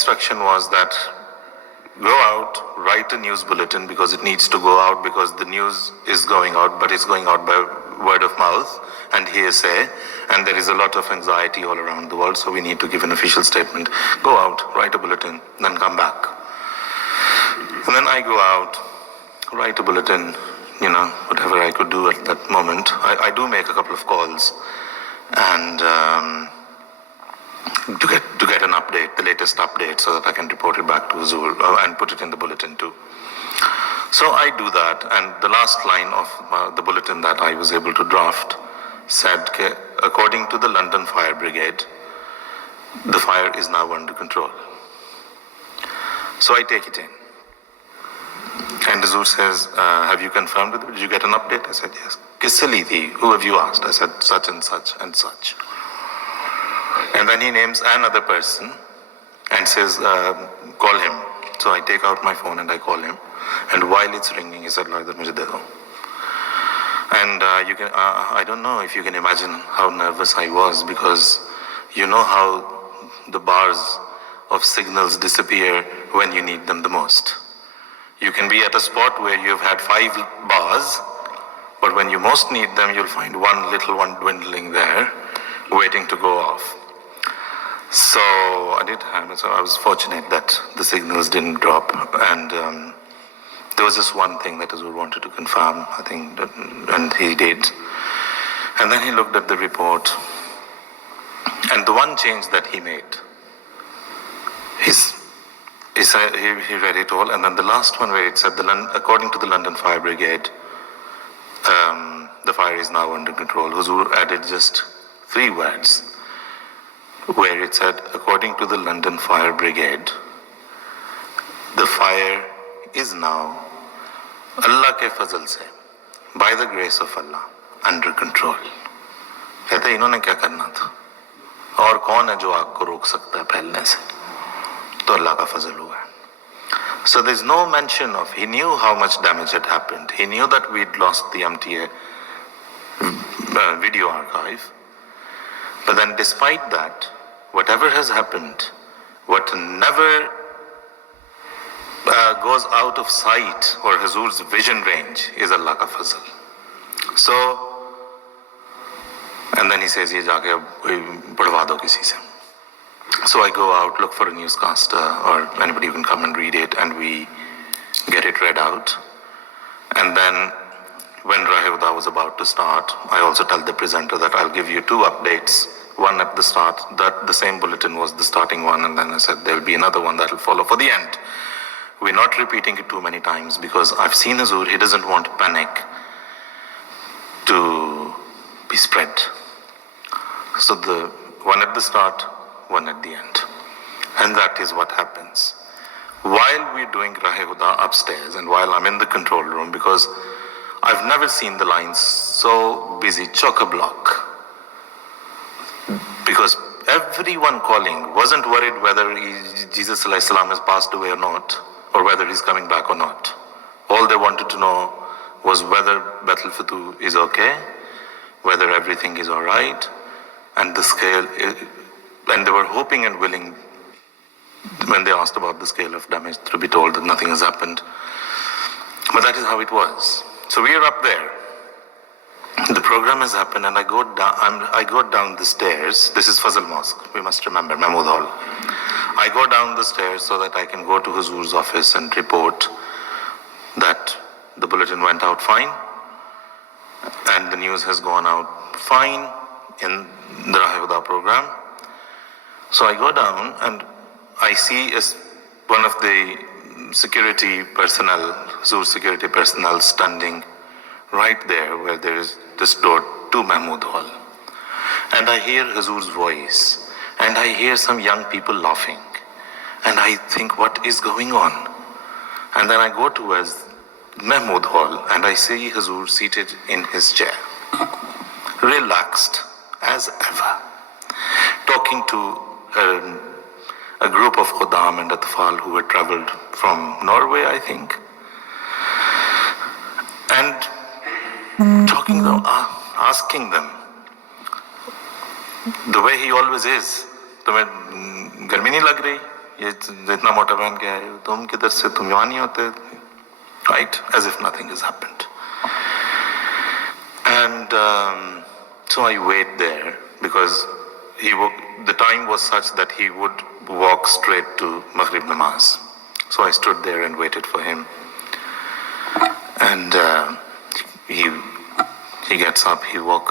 instruction was that go out, write a news bulletin because it needs to go out because the news is going out, but it's going out by word of mouth and hearsay, and there is a lot of anxiety all around the world, so we need to give an official statement. Go out, write a bulletin, then come back. And then I go out, write a bulletin, whatever I could do at that moment. I do make a couple of calls and to get an update, the latest update, so that I can report it back to Hazoor and put it in the bulletin too. So I do that, and the last line of the bulletin that I was able to draft said, according to the London Fire Brigade, the fire is now under control. So I take it in. And Hazoor says, have you confirmed it? Did you get an update? I said, yes. Kisse li thi? Who have you asked? I said, such and such and such. And then he names another person and says, call him. So I take out my phone and I call him. And while it's ringing, he said, mujhe de do. And I don't know if you can imagine how nervous I was, because you know how the bars of signals disappear when you need them the most. You can be at a spot where you've had 5 bars, but when you most need them, you'll find one little one dwindling there, waiting to go off. So I was fortunate that the signals didn't drop, and there was just one thing that Hazoor wanted to confirm, I think, and he did. And then he looked at the report, and the one change that he made, he read it all, and then the last one where it said, according to the London Fire Brigade, the fire is now under control. Hazoor added just 3 words, where it said, according to the London Fire Brigade, the fire is now, Allah ke fazl se, by the grace of Allah, under control. कहते इन्होंने क्या करना था? और कौन है जो आग को रोक सकता है फैलने से? तो अल्लाह का फजल हुआ है. So there's no mention of, he knew how much damage had happened. He knew that we'd lost the MTA video archive. But then despite that, whatever has happened, what never goes out of sight or Hazoor's vision range is Allah ka fazl. So, and then he says, ye jaake ab padhwa do kisi se. So I go out, look for a newscaster or anybody who can come and read it, and we get it read out. And then when Rahe was about to start, I also tell the presenter that I'll give you 2 updates. One at the start, that the same bulletin was the starting one, and then I said there'll be another one that will follow for the end. We're not repeating it too many times because I've seen Hazoor, he doesn't want panic to be spread. So the one at the start, one at the end. And that is what happens. While we're doing Rahe Huda upstairs and while I'm in the control room, because I've never seen the lines so busy, chock-a-block. Because everyone calling wasn't worried whether Jesus has passed away or not, or whether he's coming back or not. All they wanted to know was whether Bethel Futooh is okay, whether everything is all right, and the scale. And they were hoping and willing, when they asked about the scale of damage, to be told that nothing has happened. But that is how it was. So we are up there. The program has happened, and I go down the stairs. This is Fazl Mosque, we must remember, Mahmood Hall. I go down the stairs so that I can go to Hazoor's office and report that the bulletin went out fine, and the news has gone out fine in the Rahe Huda program. So I go down and I see one of the security personnel, Hazoor security personnel, standing right there where there is this door to Mahmood Hall. And I hear Hazoor's voice, and I hear some young people laughing. And I think, what is going on? And then I go towards Mahmood Hall and I see Hazoor seated in his chair, relaxed as ever, talking to a group of Khuddam and Atfal who had traveled from Norway, I think. And talking to them, asking them, the way he always is, तुम्हें गर्मी नहीं लग रही? ये इतना मोटा पहन के आए हो, तुम किधर से, तुम यहाँ नहीं होते, right? As if nothing has happened. And so I wait there because the time was such that he would walk straight to Maghrib Namaz. So I stood there and waited for him. And he gets up,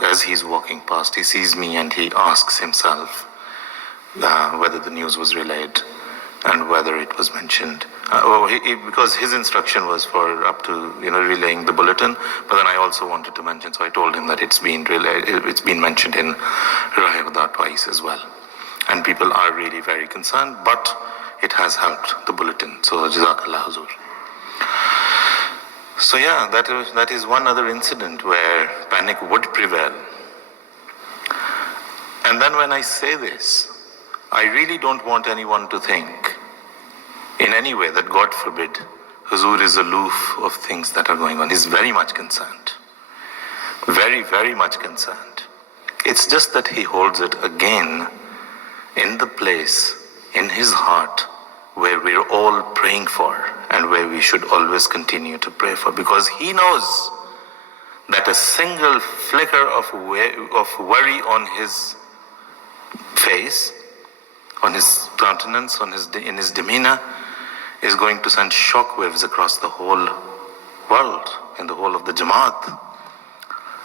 as he's walking past, he sees me and he asks himself whether the news was relayed and whether it was mentioned. Because his instruction was for up to relaying the bulletin, but then I also wanted to mention, so I told him that it's been relayed, it's been mentioned in Rahegda twice as well, and people are really very concerned, but it has helped the bulletin. So Jazakallah Hazoor. So yeah, that is one other incident where panic would prevail. And then when I say this, I really don't want anyone to think in any way that, God forbid, Hazoor is aloof of things that are going on. He's very much concerned. Very, very much concerned. It's just that he holds it again in the place, in his heart, where we're all praying for and where we should always continue to pray for. Because he knows that a single flicker of worry on his face, on his countenance, in his demeanor, is going to send shockwaves across the whole world, in the whole of the Jamaat.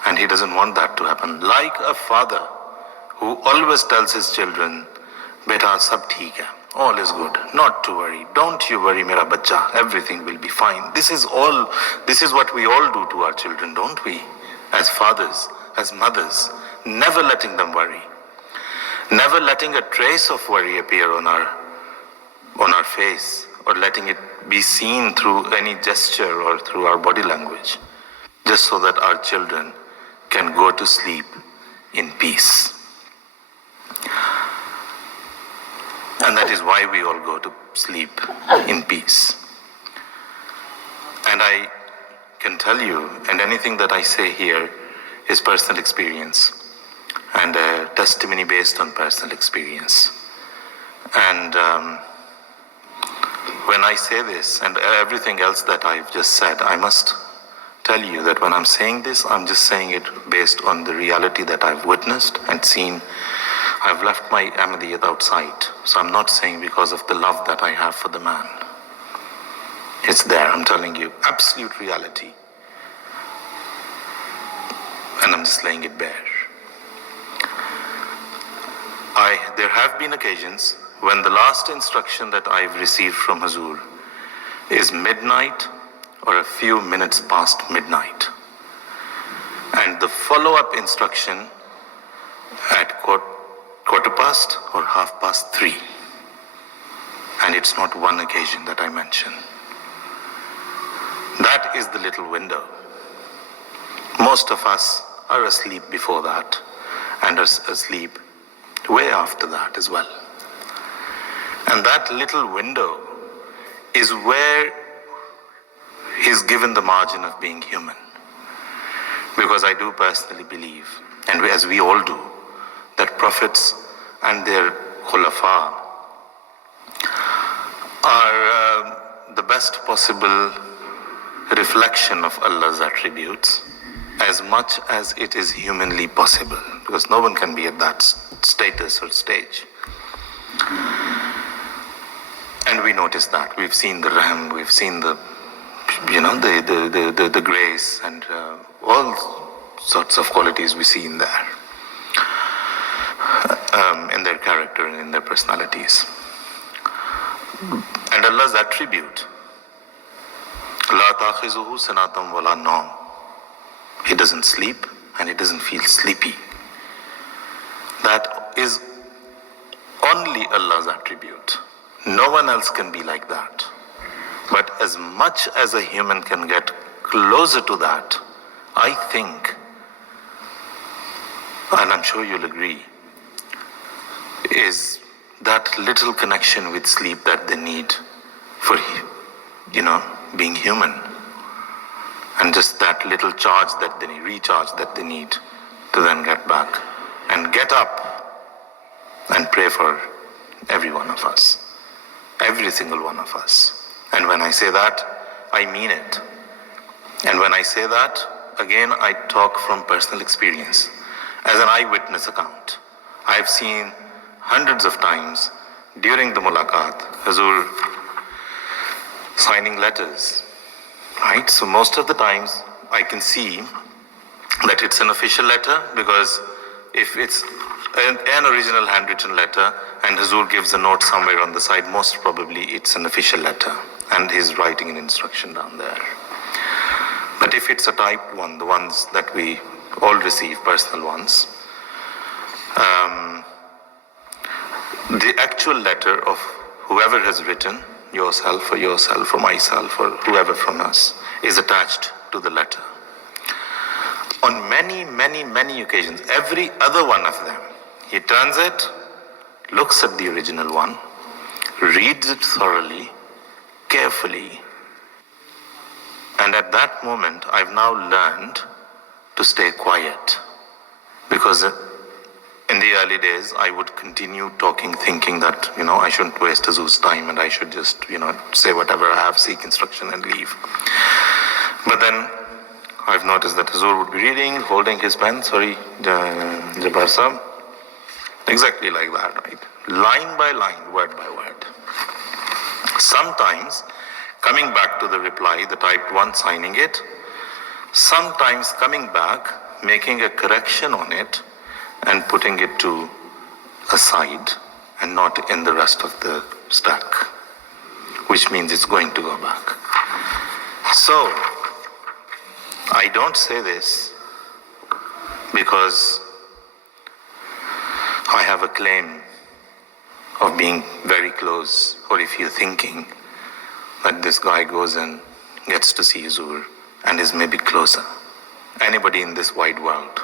And he doesn't want that to happen. Like a father who always tells his children, Beta, sab theek hai, all is good, not to worry, don't you worry mera bacha, everything will be fine. This is what we all do to our children, don't we? As fathers, as mothers, never letting them worry. Never letting a trace of worry appear on our face, or letting it be seen through any gesture or through our body language, just so that our children can go to sleep in peace. And that is why we all go to sleep in peace. And I can tell you, and anything that I say here is personal experience and a testimony based on personal experience. And when I say this and everything else that I've just said, I must tell you that when I'm saying this, I'm just saying it based on the reality that I've witnessed and seen. I've left my Ahmadiyyat outside, so I'm not saying because of the love that I have for the man. It's there, I'm telling you, absolute reality. And I'm just laying it bare. There have been occasions when the last instruction that I've received from Hazoor is midnight or a few minutes past midnight. And the follow-up instruction at quarter past or 3:30. And it's not one occasion that I mention. That is the little window. Most of us are asleep before that and are asleep way after that as well. And that little window is where he's given the margin of being human. Because I do personally believe, and as we all do, that prophets and their khulafa are the best possible reflection of Allah's attributes, as much as it is humanly possible, because no one can be at that status or stage. And we notice that. We've seen the rahm, we've seen the grace and all sorts of qualities we see in there, in their character and in their personalities. And Allah's attribute, La ta'khizuhu sanatam wala nawm. He doesn't sleep and he doesn't feel sleepy. That is only Allah's attribute. No one else can be like that. But as much as a human can get closer to that, I think, and I'm sure you'll agree, is that little connection with sleep that they need for, being human. And just that little charge that they need, recharge that they need to then get back and get up and pray for every one of us. every single one of us. And when I say that, I mean it. And when I say that, again, I talk from personal experience. As an eyewitness account, I've seen hundreds of times during the mulaqat, Hazoor signing letters, right? So most of the times I can see that it's an official letter, because if it's an original handwritten letter and Hazoor gives a note somewhere on the side, most probably it's an official letter and he's writing an instruction down there. But if it's a typed one, the ones that we all receive, personal ones, the actual letter of whoever has written, yourself or myself or whoever from us, is attached to the letter. On many occasions, every other one of them, he turns it, looks at the original one, reads it thoroughly, carefully, and at that moment, I've now learned to stay quiet, because in the early days, I would continue talking, thinking that, I shouldn't waste Hazoor's time and I should just, say whatever I have, seek instruction and leave. But then I've noticed that Hazoor would be reading, holding his pen, Jabbar Sahib, exactly like that, right? Line by line, word by word. Sometimes coming back to the reply, the typed one, signing it, sometimes coming back, making a correction on it and putting it to a side and not in the rest of the stack, which means it's going to go back. So, I don't say this because I have a claim of being very close, or if you're thinking that this guy goes and gets to see Hazoor and is maybe closer. Anybody in this wide world,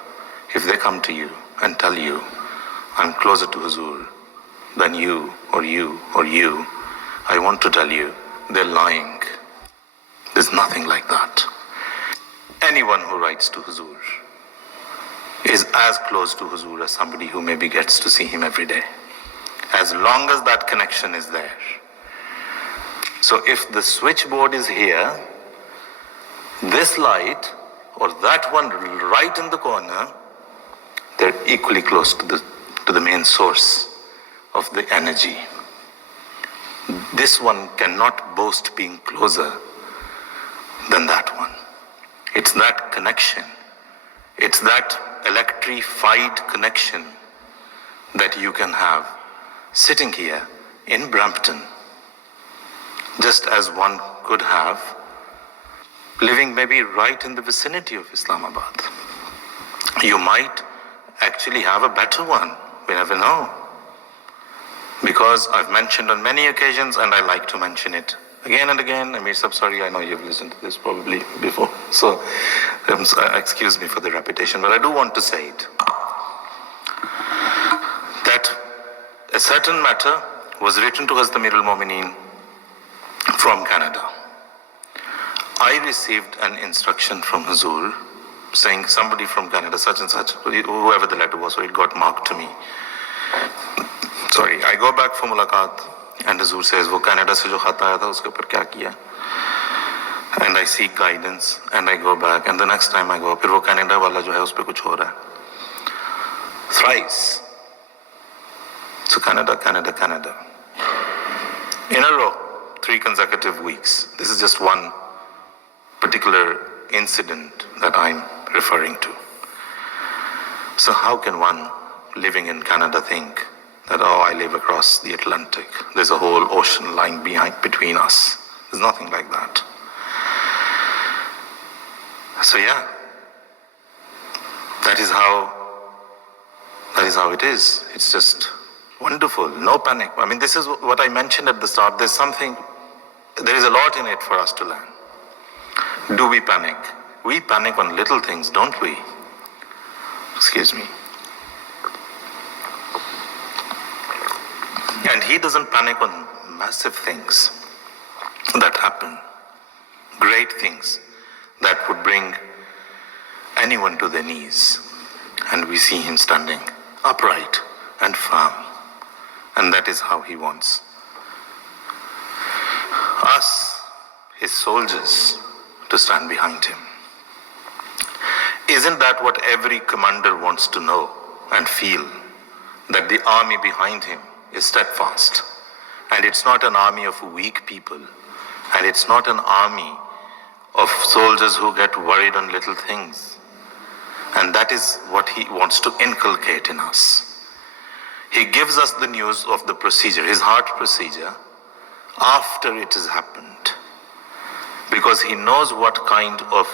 if they come to you and tell you, I'm closer to Hazoor than you, I want to tell you, they're lying. There's nothing like that. Anyone who writes to Hazoor is as close to Hazoor as somebody who maybe gets to see him every day, as long as that connection is there. So if the switchboard is here, this light or that one right in the corner, they're equally close to the main source of the energy. This one cannot boast being closer than that one. It's that connection. It's that electrified connection that you can have sitting here in Brampton, just as one could have living maybe right in the vicinity of Islamabad. You might actually have a better one. We never know. Because I've mentioned on many occasions, and I like to mention it again and again. Amir Sahib, sorry, I know you've listened to this probably before, so excuse me for the repetition, but I do want to say it. That a certain matter was written to Hazrat Amir al-Mu'mineen from Canada. I received an instruction from Hazoor saying somebody from Canada, such and such, whoever the letter was, so it got marked to me. Sorry, I go back for mulaqat and Hazoor says, wo Canada se jo khat aaya tha, uske upar kya kiya? And I seek guidance and I go back, and the next time I go, phir wo Canada wala jo hai, us pe kuch ho raha hai. Thrice. So Canada. In a row, 3 consecutive weeks. This is just one particular incident that I'm referring to. So how can one living in Canada think that, I live across the Atlantic, there's a whole ocean lying between us? There's nothing like that. So yeah, that is how it is. It's just wonderful, no panic. I mean, this is what I mentioned at the start. There is a lot in it for us to learn. Do we panic? We panic on little things, don't we? Excuse me. And he doesn't panic on massive things that happen, great things that would bring anyone to their knees. And we see him standing upright and firm. And that is how he wants us, his soldiers, to stand behind him. Isn't that what every commander wants to know and feel? That the army behind him is steadfast. And it's not an army of weak people. And it's not an army of soldiers who get worried on little things. And that is what he wants to inculcate in us. He gives us the news of the procedure, his heart procedure, after it has happened. Because he knows what kind of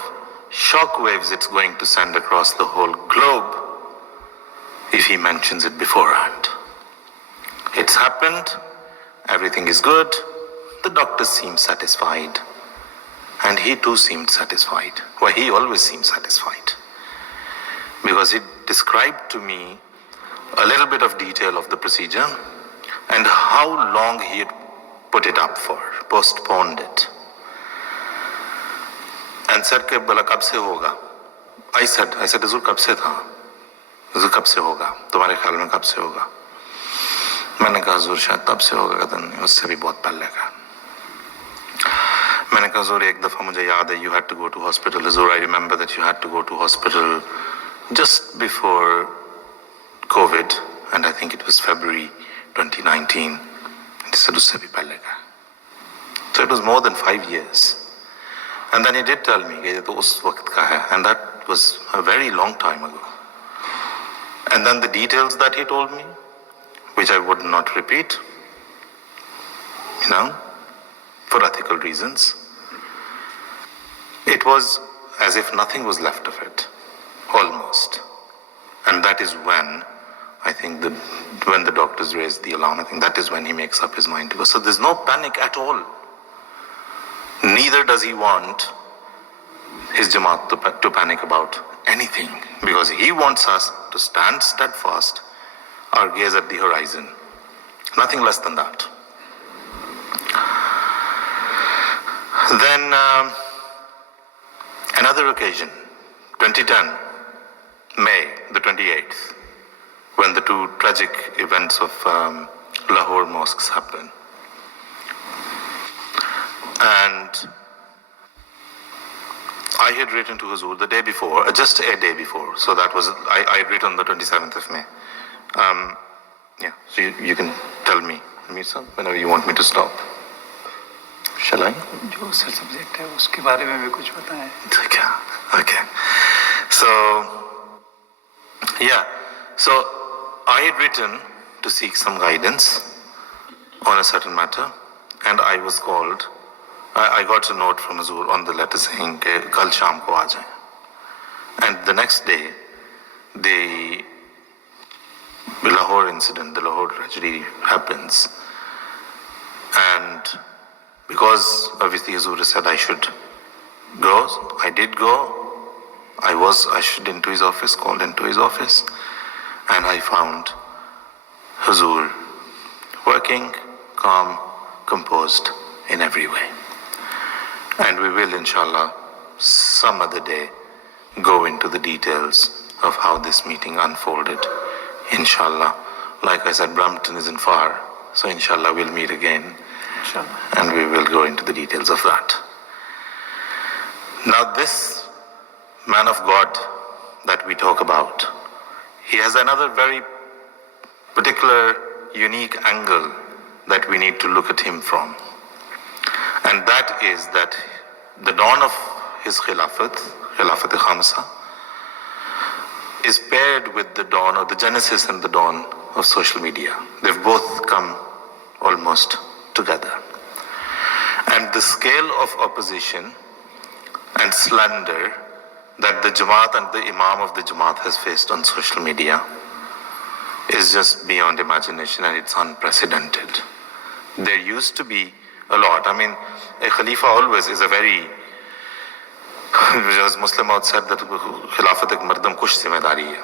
shock waves it's going to send across the whole globe if he mentions it beforehand. It's happened, everything is good, the doctors seem satisfied, and he too seemed satisfied. Well, he always seemed satisfied, because he described to me a little bit of detail of the procedure and how long he had put it up for, postponed it. And said, "Bala kab se hoga?" I said, "Hazoor, kab se tha? Hazoor, kab se hoga? Tumhare khayal mein kab se hoga?" मैंने कहा, "Hazoor, शायद तब से होगा, कहता नहीं, उससे भी बहुत पहले का." मैंने कहा, "Hazoor, एक दफा मुझे याद है, you had to go to hospital. Hazoor, I remember that you had to go to hospital just before COVID, and I think it was February 2019. He said, "उससे भी पहले का." So it was more than 5 years. And then he did tell me, "ये तो उस वक्त का है," and that was a very long time ago. And then the details that he told me, which I would not repeat, for ethical reasons, it was as if nothing was left of it, almost. And that is when, I think, when the doctors raised the alarm, I think that is when he makes up his mind to go. So there's no panic at all. Neither does he want his Jamaat to panic about anything, because he wants us to stand steadfast, our gaze at the horizon. Nothing less than that. Then another occasion, 2010, May the 28th, when the two tragic events of Lahore mosques happened. And I had written to Hazoor the day before, just a day before. So that was, I had written on the 27th of May. So you can tell me, Mirza, whenever you want me to stop. Shall I? जो subject है उसके बारे में भी कुछ बताएं. Okay. So I had written to seek some guidance on a certain matter, and I was called. I got a note from Hazoor on the letter saying कि कल शाम को आ जाएं. And the next day, the Lahore incident, the Lahore tragedy happens. And because obviously Hazoor said I should go, I did go. I was ushered into his office, called into his office, and I found Hazoor working, calm, composed in every way. And we will, inshallah, some other day go into the details of how this meeting unfolded. Inshallah. Like I said, Brampton isn't far, so inshallah we'll meet again. Inshallah. And we will go into the details of that. Now this man of God that we talk about, he has another very particular, unique angle that we need to look at him from. And that is that the dawn of his Khilafat-e-Khamsa, is paired with the dawn, or the genesis and the dawn of social media. They've both come almost together. And the scale of opposition and slander that the Jamaat and the Imam of the Jamaat has faced on social media is just beyond imagination, and it's unprecedented. There used to be a lot. I mean, a Khalifa always is a very, as Muslim Maud said, that Khilafat ek mardam kush zimmedari hai.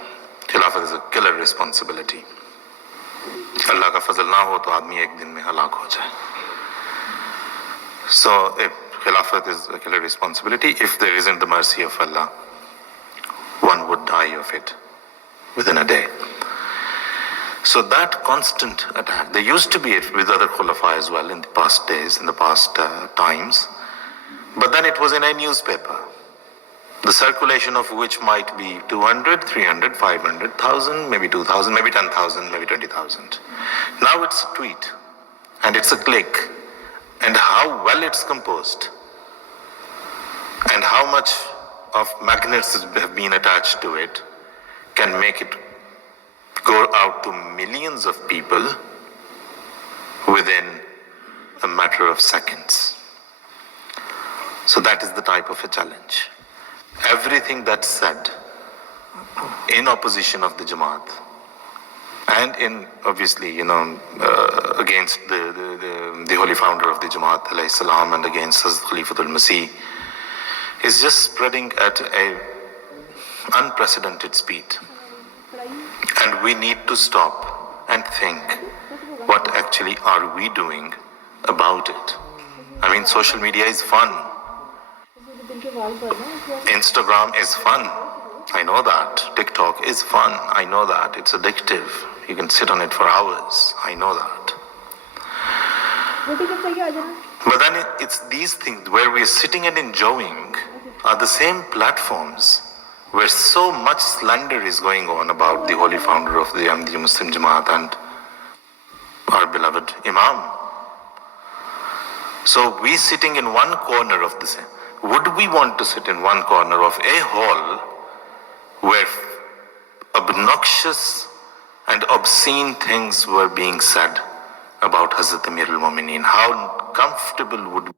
Khilafat is a killer responsibility. Allah ka fazl na ho to aadmi ek din mein halak ho jaye. So if Khilafat is a killer responsibility, if there isn't the mercy of Allah, one would die of it within a day. So that constant attack, there used to be it with other Khulafa as well in the past days, in the past times, but then it was in a newspaper, the circulation of which might be 200, 300, 500,000, maybe 2,000, maybe 10,000, maybe 20,000. Now it's a tweet, and it's a click, and how well it's composed, and how much of magnets have been attached to it can make it go out to millions of people within a matter of seconds. So that is the type of a challenge. Everything that's said in opposition of the Jamaat and in, obviously, against the holy founder of the Jamaat, alayhi salam, and against Hazrat Khalifatul Masih, is just spreading at a unprecedented speed. And we need to stop and think, what actually are we doing about it? I mean, social media is fun. Instagram is fun. I know that. TikTok is fun. I know that. It's addictive. You can sit on it for hours. I know that. But then it's these things where we're sitting and enjoying are the same platforms where so much slander is going on about the holy founder of the Ahmadiyya Muslim Jamaat and our beloved Imam. So we sitting in one corner of the same. Would we want to sit in one corner of a hall where obnoxious and obscene things were being said about Hazrat Amir al-Mu'mineen? How comfortable would